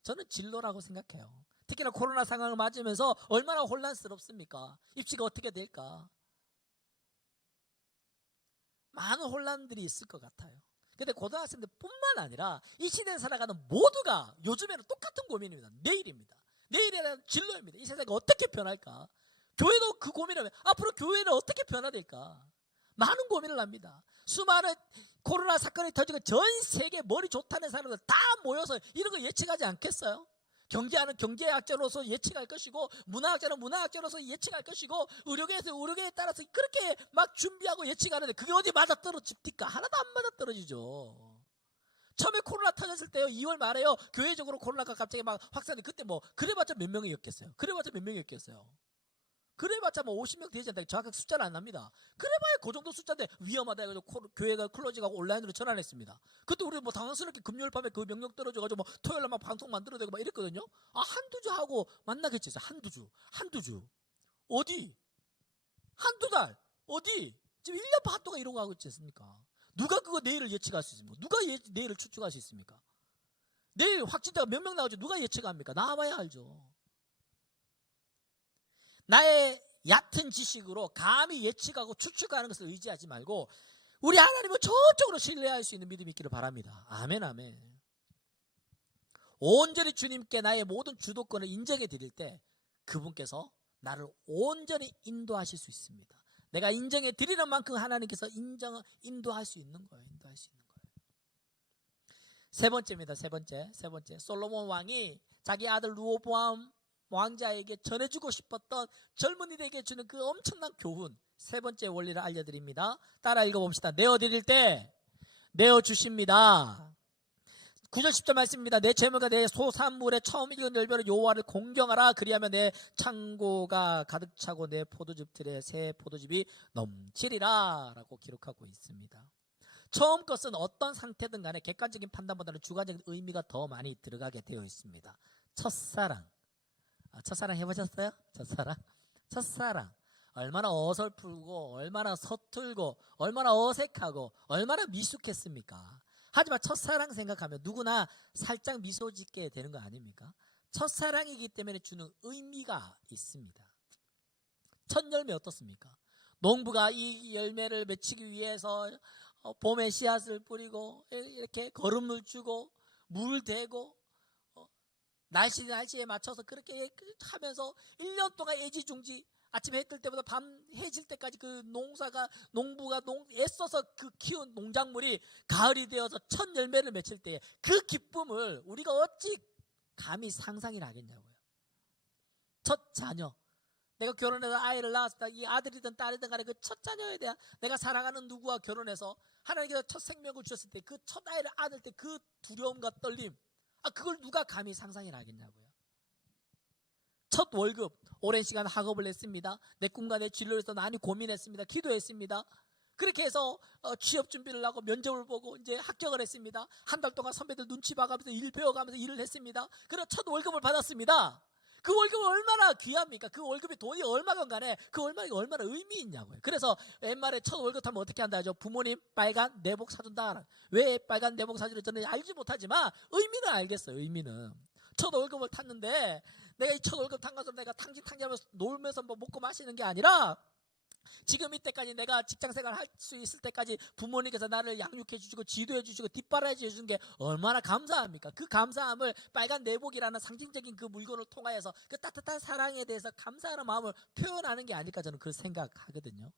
저는 진로라고 생각해요. 특히나 코로나 상황을 맞으면서 얼마나 혼란스럽습니까? 입시가 어떻게 될까? 많은 혼란들이 있을 것 같아요. 근데 고등학생들 뿐만 아니라 이 시대에 살아가는 모두가 요즘에는 똑같은 고민입니다. 내일입니다. 내일에 대한 진로입니다. 이 세상이 어떻게 변할까? 교회도 그 고민을 하면 앞으로 교회는 어떻게 변화될까? 많은 고민을 합니다. 수많은 코로나 사건이 터지고 전 세계 머리 좋다는 사람들 다 모여서 이런 거 예측하지 않겠어요? 경제하는 경제학자로서 예측할 것이고, 문화학자는 문화학자로서 예측할 것이고, 의료계에서 의료계에 따라서 그렇게 막 준비하고 예측하는데 그게 어디 맞아떨어집니까? 하나도 안 맞아떨어지죠. 처음에 코로나 터졌을 때요, 2월 말에요, 교회적으로 코로나가 갑자기 막 확산돼. 그때 뭐 그래봤자 몇 명이었겠어요? 그래봤자 몇 명이었겠어요? 그래봤자 뭐 50명 되지 않다. 정확하게 숫자는 안 납니다. 그래봐야 그 정도 숫자인데 위험하다 해가지고 교회가 클로징하고 온라인으로 전환했습니다. 그때 우리 뭐 당황스럽게 금요일 밤에 그 명령 떨어져가지고 뭐 토요일날 막 방송 만들어대고 막 이랬거든요. 아, 한두 주 하고 만나겠지. 한두 주. 어디? 한두 달. 어디? 지금 1년 반 동안 이러고 하고 있지 않습니까? 누가 그거 내일을 예측할 수 있습니까? 누가 내일을 추측할 수 있습니까? 내일 확진자가 몇 명 나오지 누가 예측합니까? 나와봐야 알죠. 나의 얕은 지식으로 감히 예측하고 추측하는 것을 의지하지 말고 우리 하나님을 전적으로 신뢰할 수 있는 믿음이 있기를 바랍니다. 아멘, 아멘. 온전히 주님께 나의 모든 주도권을 인정해 드릴 때 그분께서 나를 온전히 인도하실 수 있습니다. 내가 인정해 드리는 만큼 하나님께서 인도할 수 있는 거예요. 인도할 수 있는 거예요. 세 번째입니다. 세 번째. 솔로몬 왕이 자기 아들 르호보암 왕자에게 전해주고 싶었던 젊은이들에게 주는 그 엄청난 교훈, 세 번째 원리를 알려드립니다. 따라 읽어봅시다. 내어드릴 때 내어주십니다. 9절 10절 말씀입니다. 내 재물과 내 소산물의 처음 익은 열매로 여호와를 공경하라. 그리하면 내 창고가 가득 차고 내 포도즙 틀에 새 포도즙이 넘치리라 라고 기록하고 있습니다. 처음 것은 어떤 상태든 간에 객관적인 판단보다는 주관적인 의미가 더 많이 들어가게 되어 있습니다. 첫사랑 해보셨어요? 첫사랑 얼마나 어설프고 얼마나 서툴고 얼마나 어색하고 얼마나 미숙했습니까? 하지만 첫사랑 생각하면 누구나 살짝 미소 짓게 되는 거 아닙니까? 첫사랑이기 때문에 주는 의미가 있습니다. 첫 열매 어떻습니까? 농부가 이 열매를 맺히기 위해서 봄에 씨앗을 뿌리고 이렇게 거름을 주고 물 대고 날씨에 맞춰서 그렇게 하면서 1년 동안 애지중지, 아침에 해 뜰 때보다 밤 해질 때까지 그 농부가 애써서 그 키운 농작물이 가을이 되어서 첫 열매를 맺힐 때 그 기쁨을 우리가 어찌 감히 상상이나 하겠냐고요. 첫 자녀, 내가 결혼해서 아이를 낳았을 때 이 아들이든 딸이든 간에 그 첫 자녀에 대한 내가 사랑하는 누구와 결혼해서 하나님께서 첫 생명을 주셨을 때 그 첫 아이를 안을 때 그 두려움과 떨림, 그걸 누가 감히 상상이나 하겠냐고요. 첫 월급, 오랜 시간 학업을 했습니다. 내 꿈과 내 진로를 위해서 많이 고민했습니다. 기도했습니다. 그렇게 해서 취업 준비를 하고 면접을 보고 이제 합격을 했습니다. 한 달 동안 선배들 눈치 봐가면서 일 배워가면서 일을 했습니다. 그래서 첫 월급을 받았습니다. 그 월급은 얼마나 귀합니까? 그 월급이 돈이 얼마건 간에 그 얼마나 의미 있냐고요. 그래서 옛말에 첫 월급 하면 어떻게 한다 하죠? 부모님 빨간 내복 사준다. 왜 빨간 내복 사주는지 저는 알지 못하지만 의미는 알겠어요. 의미는. 첫 월급을 탔는데 내가 이 첫 월급 탄 것으로 내가 탕진하면서 놀면서 뭐 먹고 마시는 게 아니라 지금 이때까지 내가 직장생활 할 수 있을 때까지 부모님께서 나를 양육해 주시고 지도해 주시고 뒷바라지 해주신 게 얼마나 감사합니까? 그 감사함을 빨간 내복이라는 상징적인 그 물건을 통하여서 그 따뜻한 사랑에 대해서 감사하는 마음을 표현하는 게 아닐까 저는 그 생각하거든요.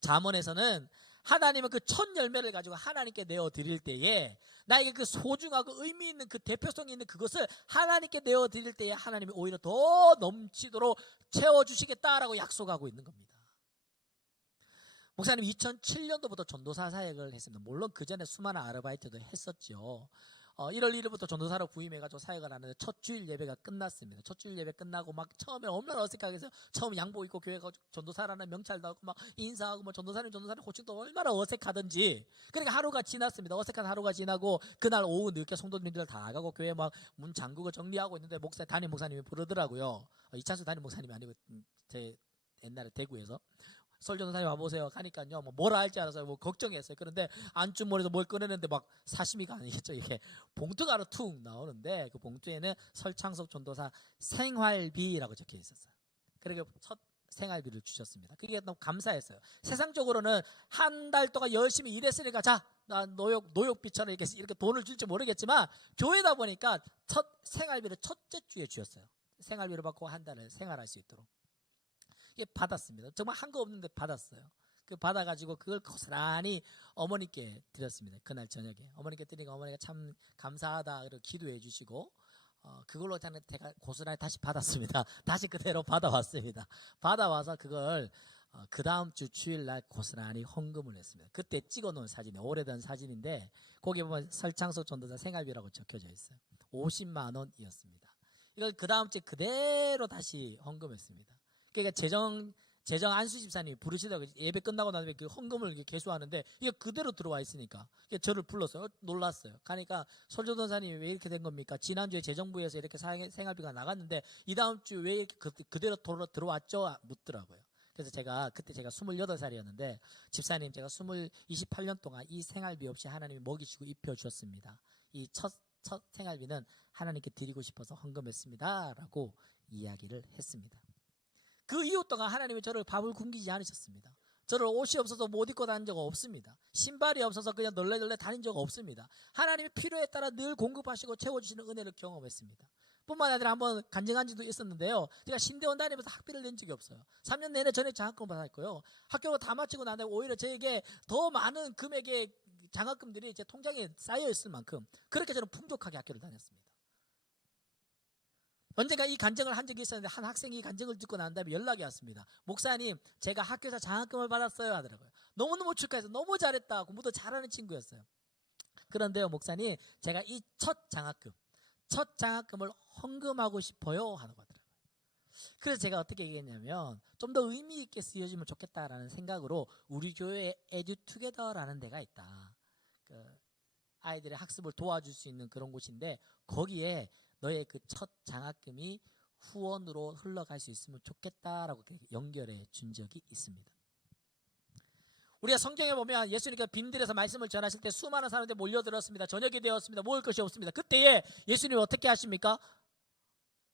잠언에서는 하나님은 그 첫 열매를 가지고 하나님께 내어 드릴 때에 나에게 그 소중하고 의미 있는 그 대표성이 있는 그것을 하나님께 내어 드릴 때에 하나님이 오히려 더 넘치도록 채워주시겠다라고 약속하고 있는 겁니다. 목사님 2007년도부터 전도사 사역을 했습니다. 물론 그 전에 수많은 아르바이트도 했었죠. 1월 1일부터 전도사로 부임해가지고 사역을 하는데 첫 주일 예배가 끝났습니다. 첫 주일 예배 끝나고 막 처음에 얼마나 어색하게 해서 처음 양복 입고 교회 가서 전도사라는 명찰도 하고 막 인사하고 뭐 전도사님 호칭도 얼마나 어색하던지. 그러니까 하루가 지났습니다. 어색한 하루가 지나고 그날 오후 늦게 성도님들 다 나가고 교회 막 문 잠그고 정리하고 있는데 담임 목사님이 부르더라고요. 이찬수 담임 목사님이 아니고 제 옛날에 대구에서 설전도사님 와보세요. 가니까요, 뭐라 할지 알아서 걱정했어요. 그런데 안주머니에서 뭘 꺼내는데 막 사시미가 아니겠죠. 이게 봉투가 하나 툭 나오는데 그 봉투에는 설창석 전도사 생활비라고 적혀 있었어요. 그리고 첫 생활비를 주셨습니다. 그게 너무 감사했어요. 세상적으로는 한 달 동안 열심히 일했으니까 자, 나 노역비처럼 이렇게 돈을 줄지 모르겠지만 교회다 보니까 첫 생활비를 첫째 주에 주셨어요. 생활비를 받고 한 달을 생활할 수 있도록. 받았습니다. 정말 한 거 없는데 받았어요. 그 받아가지고 그걸 고스란히 어머니께 드렸습니다. 그날 저녁에 어머니께 드리니까 어머니가 참 감사하다 그리고 기도해 주시고 그걸로 저는 제가 고스란히 다시 받았습니다. 다시 그대로 받아왔습니다. 받아와서 그걸 그 다음 주 주일날 고스란히 헌금을 했습니다. 그때 찍어놓은 사진이에요. 오래된 사진인데 거기 보면 설창석 전도사 생활비라고 적혀져 있어요. 50만 원이었습니다. 이걸 그 다음 주에 그대로 다시 헌금했습니다. 그러니까 재정 안수 집사님이 부르시다가 예배 끝나고 나면 그 헌금을 이렇게 계수하는데 이게 그대로 들어와 있으니까 저를 불렀어요. 놀랐어요. 가니까 설조전사님이 왜 이렇게 된 겁니까? 지난주에 재정부에서 이렇게 생활비가 나갔는데 이 다음 주 왜 이렇게 그대로 들어왔죠? 묻더라고요. 그래서 그때 제가 28살이었는데 집사님 제가 28년 동안 이 생활비 없이 하나님이 먹이시고 입혀주셨습니다. 이 첫 생활비는 하나님께 드리고 싶어서 헌금했습니다. 라고 이야기를 했습니다. 그 이후 동안 하나님이 저를 밥을 굶기지 않으셨습니다. 저를 옷이 없어서 못 입고 다닌 적 없습니다. 신발이 없어서 그냥 널레널레 다닌 적 없습니다. 하나님이 필요에 따라 늘 공급하시고 채워주시는 은혜를 경험했습니다. 뿐만 아니라 한번 간증한 적도 있었는데요. 제가 신대원 다니면서 학비를 낸 적이 없어요. 3년 내내 전액 장학금을 받았고요. 학교가 다 마치고 난 다음에 오히려 저에게 더 많은 금액의 장학금들이 제 통장에 쌓여 있을 만큼 그렇게 저는 풍족하게 학교를 다녔습니다. 언젠가 이 간증을 한 적이 있었는데 한 학생이 이 간증을 듣고 난 다음에 연락이 왔습니다. 목사님, 제가 학교에서 장학금을 받았어요 하더라고요. 너무너무 축하해서 너무 잘했다. 공부도 잘하는 친구였어요. 그런데요, 목사님, 제가 이 첫 장학금을 헌금하고 싶어요 하는 거더라고요. 그래서 제가 어떻게 얘기했냐면 좀 더 의미 있게 쓰여지면 좋겠다라는 생각으로 우리 교회에 에듀투게더라는 데가 있다. 아이들의 학습을 도와줄 수 있는 그런 곳인데 거기에 너의 그 첫 장학금이 후원으로 흘러갈 수 있으면 좋겠다라고 연결해 준 적이 있습니다. 우리가 성경에 보면 예수님께서 빈들에서 말씀을 전하실 때 수많은 사람들이 몰려들었습니다. 저녁이 되었습니다. 먹을 것이 없습니다. 그때에 예수님이 어떻게 하십니까?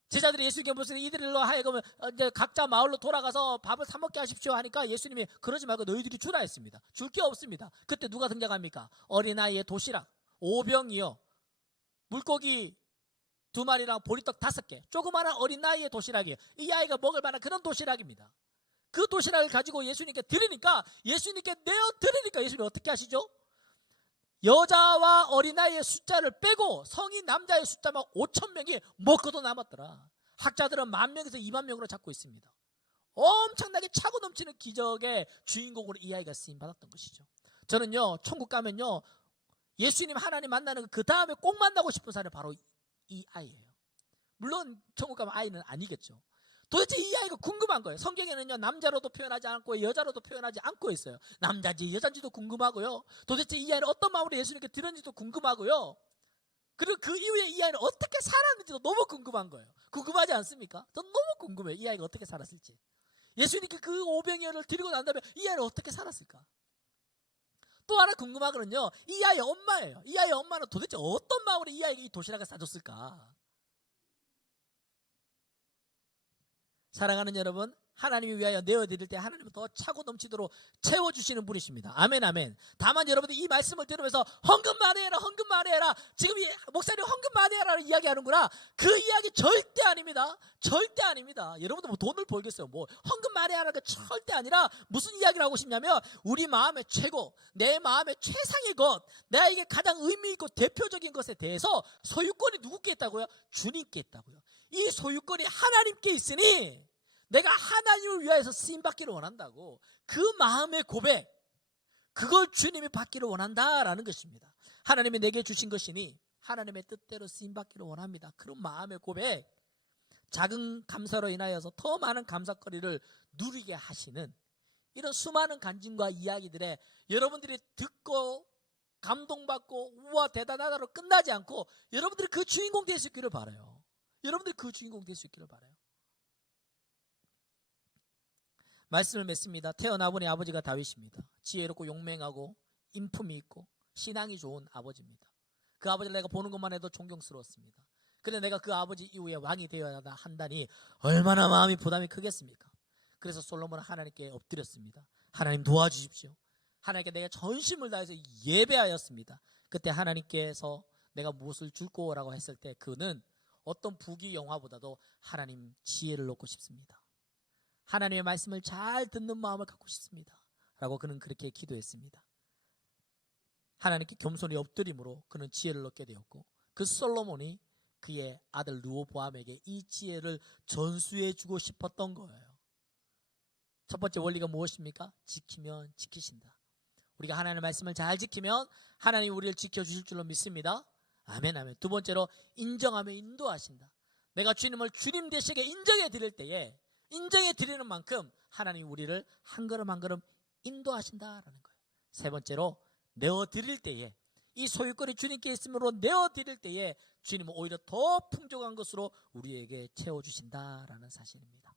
제자들이 예수님께 무슨 이들로 하여금 이제 각자 마을로 돌아가서 밥을 사 먹게 하십시오 하니까 예수님이 그러지 말고 너희들이 주라 했습니다. 줄 게 없습니다. 그때 누가 등장합니까? 어린아이의 도시락 5병이요. 물고기 2마리랑 보리떡 5개. 조그마한 어린아이의 도시락이에요. 이 아이가 먹을 만한 그런 도시락입니다. 그 도시락을 가지고 예수님께 드리니까 예수님께 내어 드리니까 예수님이 어떻게 하시죠? 여자와 어린아이의 숫자를 빼고 성인 남자의 숫자만 5,000명이 먹고도 남았더라. 학자들은 10,000명에서 20,000명으로 잡고 있습니다. 엄청나게 차고 넘치는 기적의 주인공으로 이 아이가 쓰임받았던 것이죠. 저는요, 천국 가면요, 예수님 하나님 만나는 그 다음에 꼭 만나고 싶은 사람이 바로 이 아이예요. 물론 천국 가면 아이는 아니겠죠. 도대체 이 아이가 궁금한 거예요. 성경에는요, 남자로도 표현하지 않고 여자로도 표현하지 않고 있어요. 남자인지 여자인지도 궁금하고요. 도대체 이 아이는 어떤 마음으로 예수님께 드렸는지도 궁금하고요. 그리고 그 이후에 이 아이는 어떻게 살았는지도 너무 궁금한 거예요. 궁금하지 않습니까? 전 너무 궁금해요. 이 아이가 어떻게 살았을지. 예수님께 그 오병이어를 드리고 난 다음에 이 아이는 어떻게 살았을까? 또 하나 궁금하거든요. 이 아이의 엄마예요. 이 아이의 엄마는 도대체 어떤 마음으로 이 아이에게 이 도시락을 싸줬을까? 사랑하는 여러분, 하나님을 위하여 내어드릴 때 하나님은 더 차고 넘치도록 채워주시는 분이십니다. 아멘 아멘. 다만 여러분들 이 말씀을 들으면서 헌금 많이 해라, 헌금 많이 해라, 지금 이 목사님 헌금 많이 해라를 이야기하는구나, 그 이야기 절대 아닙니다. 절대 아닙니다. 여러분들 뭐 돈을 벌겠어요, 뭐 헌금 많이 하라는 게 절대 아니라 무슨 이야기를 하고 싶냐면 우리 마음의 최고, 내 마음의 최상의 것, 나에게 가장 의미 있고 대표적인 것에 대해서 소유권이 누구께 있다고요? 주님께 있다고요. 이 소유권이 하나님께 있으니 내가 하나님을 위하여서 쓰임받기를 원한다고, 그 마음의 고백, 그걸 주님이 받기를 원한다라는 것입니다. 하나님이 내게 주신 것이니 하나님의 뜻대로 쓰임받기를 원합니다. 그런 마음의 고백, 작은 감사로 인하여서 더 많은 감사거리를 누리게 하시는 이런 수많은 간증과 이야기들에 여러분들이 듣고 감동받고 우와 대단하다로 끝나지 않고 여러분들이 그 주인공 될 수 있기를 바라요. 여러분들이 그 주인공 될 수 있기를 바라요. 말씀을 맺습니다. 태어나보니 아버지가 다윗입니다. 지혜롭고 용맹하고 인품이 있고 신앙이 좋은 아버지입니다. 그 아버지를 내가 보는 것만 해도 존경스러웠습니다. 그런데 내가 그 아버지 이후에 왕이 되어야 한다니 얼마나 마음이 부담이 크겠습니까? 그래서 솔로몬은 하나님께 엎드렸습니다. 하나님 도와주십시오. 하나님께 내가 전심을 다해서 예배하였습니다. 그때 하나님께서 내가 무엇을 줄 거라고 했을 때 그는 어떤 부귀 영화보다도 하나님 지혜를 얻고 싶습니다. 하나님의 말씀을 잘 듣는 마음을 갖고 싶습니다 라고 그는 그렇게 기도했습니다. 하나님께 겸손히 엎드림으로 그는 지혜를 얻게 되었고, 그 솔로몬이 그의 아들 르호보암에게 이 지혜를 전수해 주고 싶었던 거예요. 첫 번째 원리가 무엇입니까? 지키면 지키신다. 우리가 하나님의 말씀을 잘 지키면 하나님이 우리를 지켜주실 줄로 믿습니다. 아멘 아멘. 두 번째로 인정하며 인도하신다. 내가 주님을 주님 되시게 인정해 드릴 때에 인정해 드리는 만큼 하나님이 우리를 한 걸음 한 걸음 인도하신다라는 거예요. 세 번째로 내어 드릴 때에, 이 소유권이 주님께 있으므로 내어 드릴 때에 주님은 오히려 더 풍족한 것으로 우리에게 채워주신다라는 사실입니다.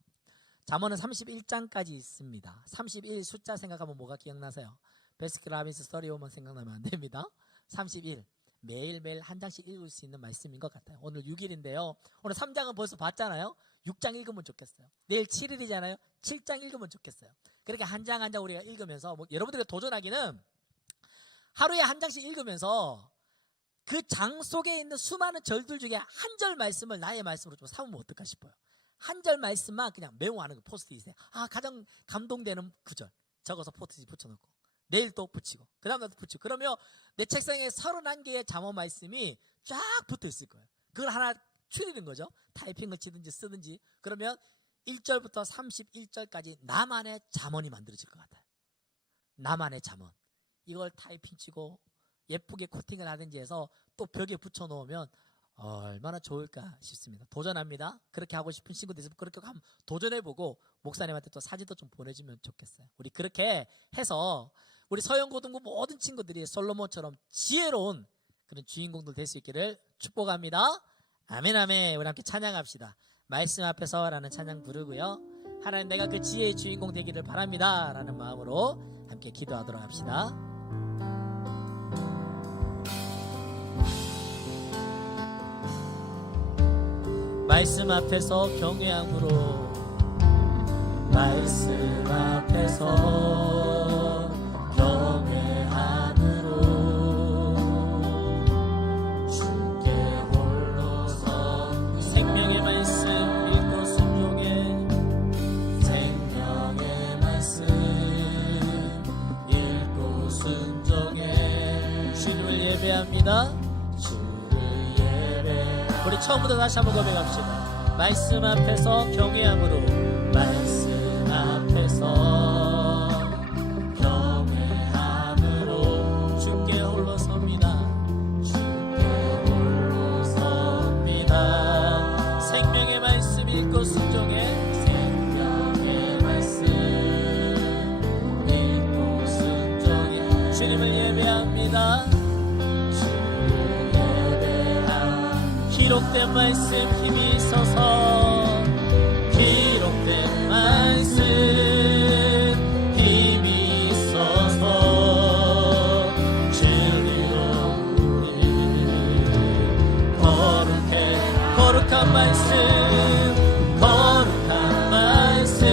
잠언은 31장까지 있습니다. 31 숫자 생각하면 뭐가 기억나세요? 베스킨라빈스 스토리오만 생각나면 안 됩니다. 31 매일매일 한 장씩 읽을 수 있는 말씀인 것 같아요. 오늘 6일인데요 오늘 3장은 벌써 봤잖아요. 6장 읽으면 좋겠어요. 내일 7일이잖아요 7장 읽으면 좋겠어요. 그렇게 한 장 한 장 우리가 읽으면서 여러분들이 도전하기는 하루에 한 장씩 읽으면서 그 장 속에 있는 수많은 절들 중에 한 절 말씀을 나의 말씀으로 좀 삼으면 어떨까 싶어요. 한 절 말씀만 그냥 메모하는 거, 포스트잇에 가장 감동되는 구절 적어서 포스트잇 붙여놓고 내일 또 붙이고 그 다음날 또 붙이고, 그러면 내 책상에 31개의 잠언 말씀이 쫙 붙어 있을 거예요. 그걸 하나 추리는 거죠. 타이핑을 치든지 쓰든지. 그러면 1절부터 31절까지 나만의 잠언이 만들어질 것 같아요. 나만의 잠언. 이걸 타이핑 치고 예쁘게 코팅을 하든지 해서 또 벽에 붙여 놓으면 얼마나 좋을까 싶습니다. 도전합니다. 그렇게 하고 싶은 친구들 있으면 그렇게 한번 도전해보고 목사님한테 또 사진도 좀 보내주면 좋겠어요. 우리 그렇게 해서 우리 서영고등부 모든 친구들이 솔로몬처럼 지혜로운 그런 주인공들 될 수 있기를 축복합니다. 아멘 아멘. 우리 함께 찬양합시다. 말씀 앞에서 라는 찬양 부르고요, 하나님 내가 그 지혜의 주인공 되기를 바랍니다 라는 마음으로 함께 기도하도록 합시다. 말씀 앞에서 경외함으로, 말씀 앞에서 경외함으로 주께 홀로서 생명의 말씀 읽고 순종해, 생명의 말씀 읽고 순종해 주님을 예배합니다. 우리 처음부터 다시 한번 고백합시다. 말씀 앞에서 경외함으로, 말씀 앞에서 경외함으로 주께 홀로 섭니다. 주께 홀로 섭니다. 생명의 말씀 읽고 순종해, 생명의 말씀 읽고 순종해 주님을 예배합니다. 기록된 말씀 힘이 있어서, 기록된 말씀 힘이 있어서 진리로 우리 거룩해, 거룩한 말씀, 거룩한 말씀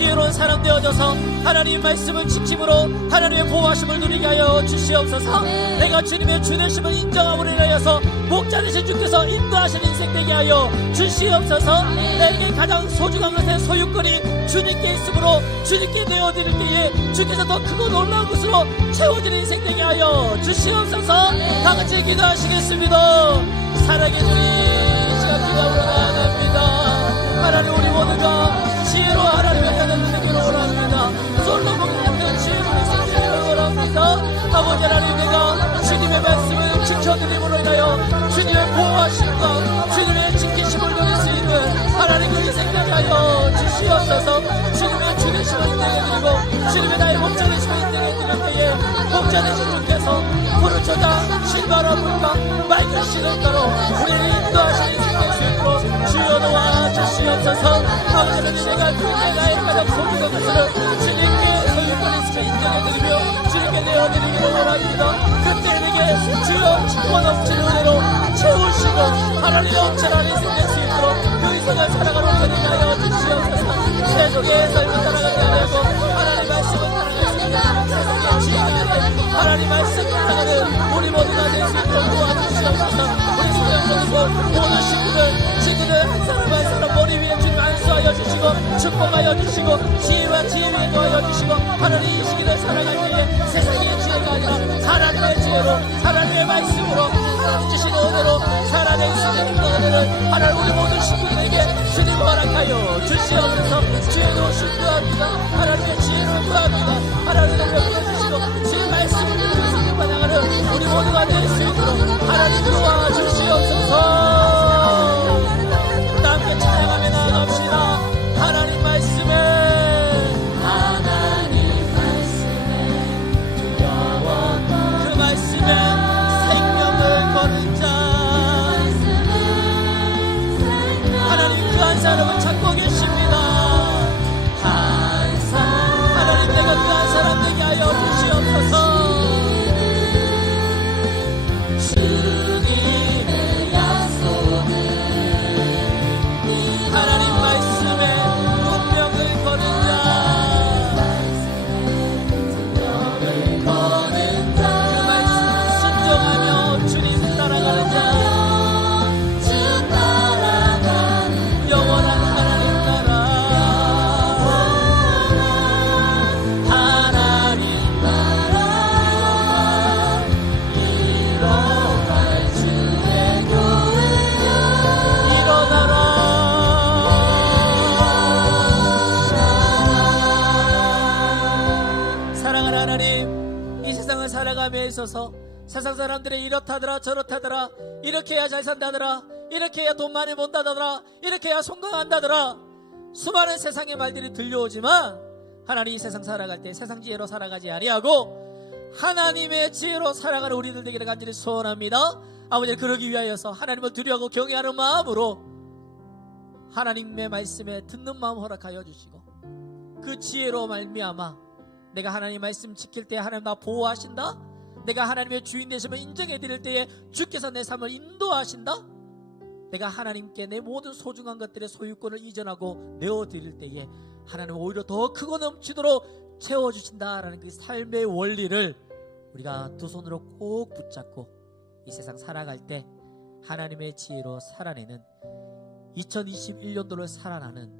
지혜로운 사람 되어져서 하나님의 말씀을 지킴으로 하나님의 보호하심을 누리게 하여 주시옵소서. 내가 주님의 주되심을 인정함으로 인하여서 목자 되신 주께서 인도하시는 인생 되게 하여 주시옵소서. 내게 가장 소중한 것의 소유권이 주님께 있으므로 주님께 내어드릴 때에 주께서 더 크고 놀라운 것으로 채워지는 인생 되게 하여 주시옵소서. 다같이 기도하시겠습니다. 사랑의 주님, 시간 기도하러 나갑니다. 하나님, 우리 모두가 지혜로 하나님의 하나님을 되기를 원합니다. 솔로몬 같은 지혜로운 인생 되기를 원합니다. 아버지 하나님, 내가 주님의 말씀을 지켜드림으로 인하여 주님의 보호하심과 주님의 지키심을 누릴 수 있는 하나님 그 인생 되게 하여 주시옵소서. 주님의 주되심을 인정해드리고 주님의 나의 목자 되심을 인정해드릴 때에 목자 되신 주께서 푸른 초장 신바라 물과 맑은 시름가로 우리를 인도하시는 인생 될 수 있도록 주여 도와주시옵소서. 아버지는 내가 나의 가장 소중한 것을 주님께 소유권 있으며 인정해드리며 주님께 내어드리기를 원합니다. 그때 내게 주여 기뻐 넘치는 은혜로 채우시고 하나님의 엄청난 인생 될 수 있도록 그 인생을 살아가는 은혜를 하여 주시옵소서. 세속의 삶을 살아가게 하려고 하나님 말씀을 살아갈 수 있는 세상의 지혜를 하나님 말씀 살아가는 우리 모두가 될 수 있도록 도와주시옵소서. 우리 소영모두고 모든 친구들 한 사람 한 사람 머리 위에 주님 안수하여 주시고 축복하여 주시고 지혜와 지혜 위에 도하여 주시고 하나님 이 시기를 살아갈 때에 세상의 지혜가 아니라 하나님의 지혜로 하나님의 말씀으로 하나님 주신 은혜로 살아낼 수 있는 은혜를 하나님 우리 모든 친구들에게 주님 허락하여 주시옵소서. 주의 도우심 구합니다. 하나님의 지혜를 구합니다. 하나님의 은혜를 보내주시고 주의 말씀을 듣는 반항하는 우리 모두가 될 수 있도록 하나님 도와주시옵소서. 함께 찬양하며 나갑시다. 하나님 말씀에 그 말씀에 생명을 거는 자 하나님 그 한 사람을 찾고 계십니다. 하나님 내가 그 한 사람 되게 하여 주시옵소서. 주님의 약속은 하나님 말씀에 운명을 거는 그 말씀 순종하며 주님 따라가는 자 영원한 하나님 나라 일어날 주의 교회 일어나라. 사랑하는 하나님, 이 세상을 살아감에 있어서 세상 사람들이 이렇다더라 저렇다더라 이렇게 해야 잘 산다더라 이렇게 해야 돈 많이 번다더라 이렇게 해야 성공한다더라 수많은 세상의 말들이 들려오지만 하나님 이 세상 살아갈 때 세상 지혜로 살아가지 아니하고 하나님의 지혜로 살아가는 우리들 되기를 간절히 소원합니다. 아버지 그러기 위하여서 하나님을 두려워하고 경외하는 마음으로 하나님의 말씀에 듣는 마음 허락하여 주시고 그 지혜로 말미암아 내가 하나님 말씀 지킬 때 하나님 나 보호하신다. 내가 하나님의 주인 되심을 인정해 드릴 때에 주께서 내 삶을 인도하신다. 내가 하나님께 내 모든 소중한 것들의 소유권을 이전하고 내어드릴 때에 하나님은 오히려 더 크고 넘치도록 채워주신다라는 그 삶의 원리를 우리가 두 손으로 꼭 붙잡고 이 세상 살아갈 때 하나님의 지혜로 살아내는 2021년도를 살아나는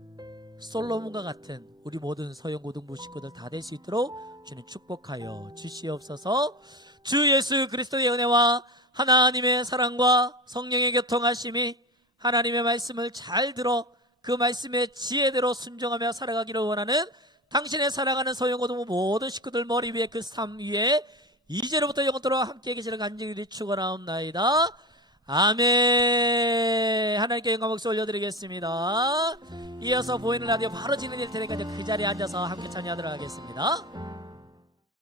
솔로몬과 같은 우리 모든 서영고등부 식구들 다 될 수 있도록 주님 축복하여 주시옵소서. 주 예수 그리스도의 은혜와 하나님의 사랑과 성령의 교통하심이 하나님의 말씀을 잘 들어 그 말씀의 지혜대로 순종하며 살아가기를 원하는 당신의 사랑하는 서영고등부 모든 식구들 머리 위에 그 삶 위에 이제로부터 영원토록 함께 계시는 간절히 축원하옵나이다. 아멘. 하나님께 영광 박수 올려드리겠습니다. 이어서 보이는 라디오 바로 지는 일 테니까 그 자리에 앉아서 함께 찬양하도록 하겠습니다.